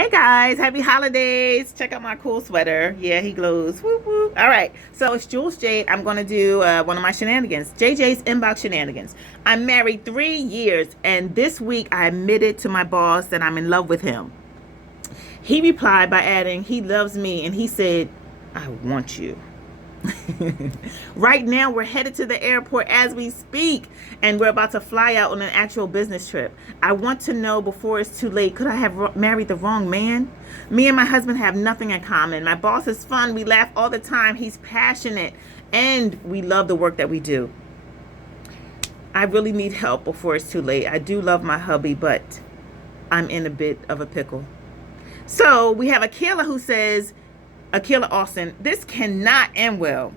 Hey guys, happy holidays. Check out my cool sweater. Yeah, he glows. Whoop, whoop. All right, so it's Jules Jade. I'm going to do one of my shenanigans. JJ's inbox shenanigans. I'm married 3 years, and this week I admitted to my boss that I'm in love with him. He replied by adding, he loves me, and he said, I want you. Right now, we're headed to the airport as we speak, and we're about to fly out on an actual business trip. I want to know before it's too late, could I have married the wrong man? Me and my husband have nothing in common. My boss is fun. We laugh all the time. He's passionate, and we love the work that we do. I really need help before it's too late. I do love my hubby, but I'm in a bit of a pickle. So we have Akila who says, Akila Austin, this cannot end well.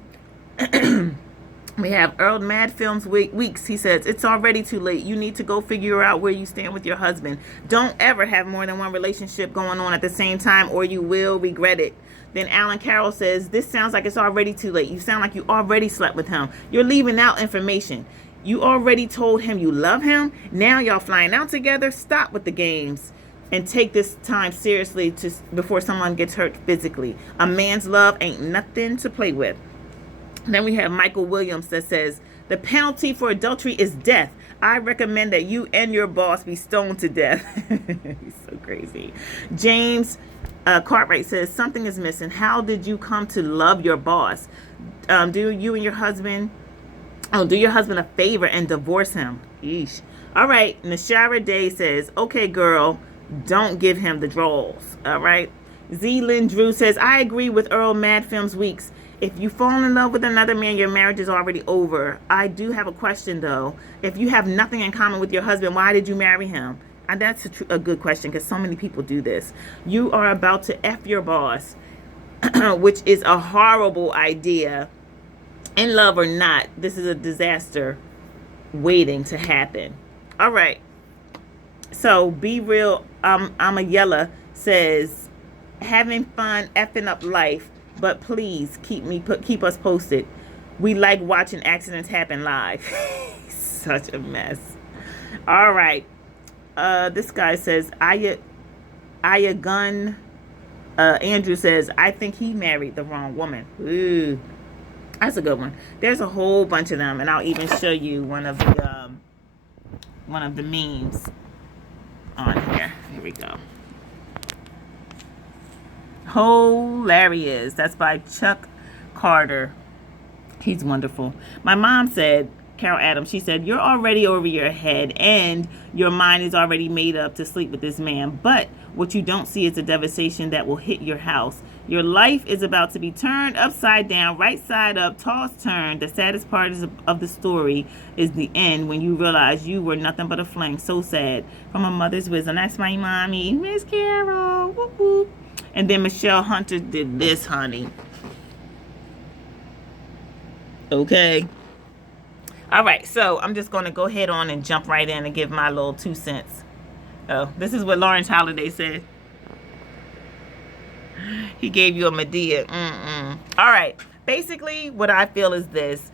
We have Earl Mad Films Weeks. He says, it's already too late. You need to go figure out where you stand with your husband. Don't ever have more than one relationship going on at the same time or you will regret it. Then Alan Carroll says, this sounds like it's already too late. You sound like you already slept with him. You're leaving out information. You already told him you love him. Now y'all flying out together. Stop with the games. And take this time seriously before someone gets hurt physically. A man's love ain't nothing to play with. Then we have Michael Williams that says, the penalty for adultery is death. I recommend that you and your boss be stoned to death. He's so crazy. James Cartwright says, something is missing. How did you come to love your boss? Do your husband a favor and divorce him. Yeesh. All right, Nashara Day says, okay, girl, don't give him the draws. All right. Zealand Drew says, I agree with Earl Mad Films Weeks. If you fall in love with another man, your marriage is already over. I do have a question, though. If you have nothing in common with your husband, why did you marry him? And that's a good question because so many people do this. You are about to F your boss, which is a horrible idea. In love or not, this is a disaster waiting to happen. All right. So Be Real, I'm a Yella says, having fun effing up life, but please keep us posted. We like watching accidents happen live. Such a mess. All right. This guy says, Aya Gun. Andrew says, I think he married the wrong woman. Ooh, that's a good one. There's a whole bunch of them, and I'll even show you one of the memes on here. Here we go. Hilarious. That's by Chuck Carter. He's wonderful. My mom said, Carol Adams, she said, you're already over your head and your mind is already made up to sleep with this man. But what you don't see is the devastation that will hit your house. Your life is about to be turned upside down, right side up, tossed, turned. The saddest part of the story is the end when you realize you were nothing but a fling. So sad. From a mother's wisdom. That's my mommy, Miss Carol. Whoop, whoop. And then Michelle Hunter did this, honey. Okay. All right, so I'm just going to go ahead on and jump right in and give my little 2 cents. Oh, this is what Lawrence Holiday said. He gave you a Medea. All right. Basically, what I feel is this.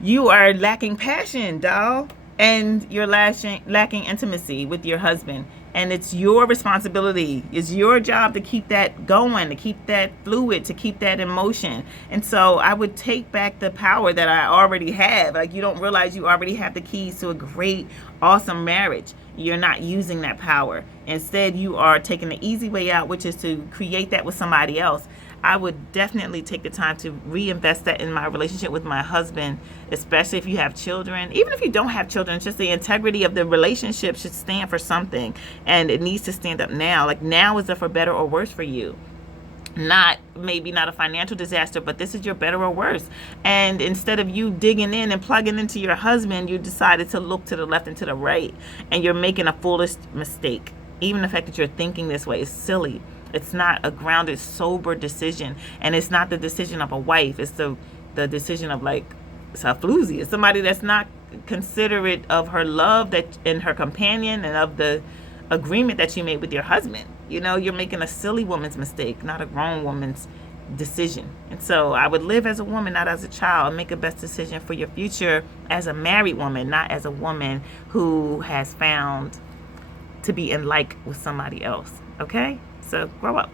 You are lacking passion, doll. And you're lacking intimacy with your husband. And it's your responsibility. It's your job to keep that going, to keep that fluid, to keep that emotion. And so I would take back the power that I already have. Like, you don't realize you already have the keys to a great, awesome marriage. You're not using that power. Instead, you are taking the easy way out, which is to create that with somebody else. I would definitely take the time to reinvest that in my relationship with my husband, especially if you have children. Even if you don't have children, it's just the integrity of the relationship should stand for something. And it needs to stand up now. Like, now is it for better or worse for you? Maybe not a financial disaster, but this is your better or worse. And instead of you digging in and plugging into your husband, you decided to look to the left and to the right. And you're making a foolish mistake. Even the fact that you're thinking this way is silly. It's not a grounded, sober decision. And it's not the decision of a wife. It's the decision of, like, it's a floozy. It's somebody that's not considerate of her love and her companion and of the agreement that you made with your husband. You know, you're making a silly woman's mistake, not a grown woman's decision. And so I would live as a woman, not as a child, and make a best decision for your future as a married woman, not as a woman who has found to be in like with somebody else. Okay? So grow up.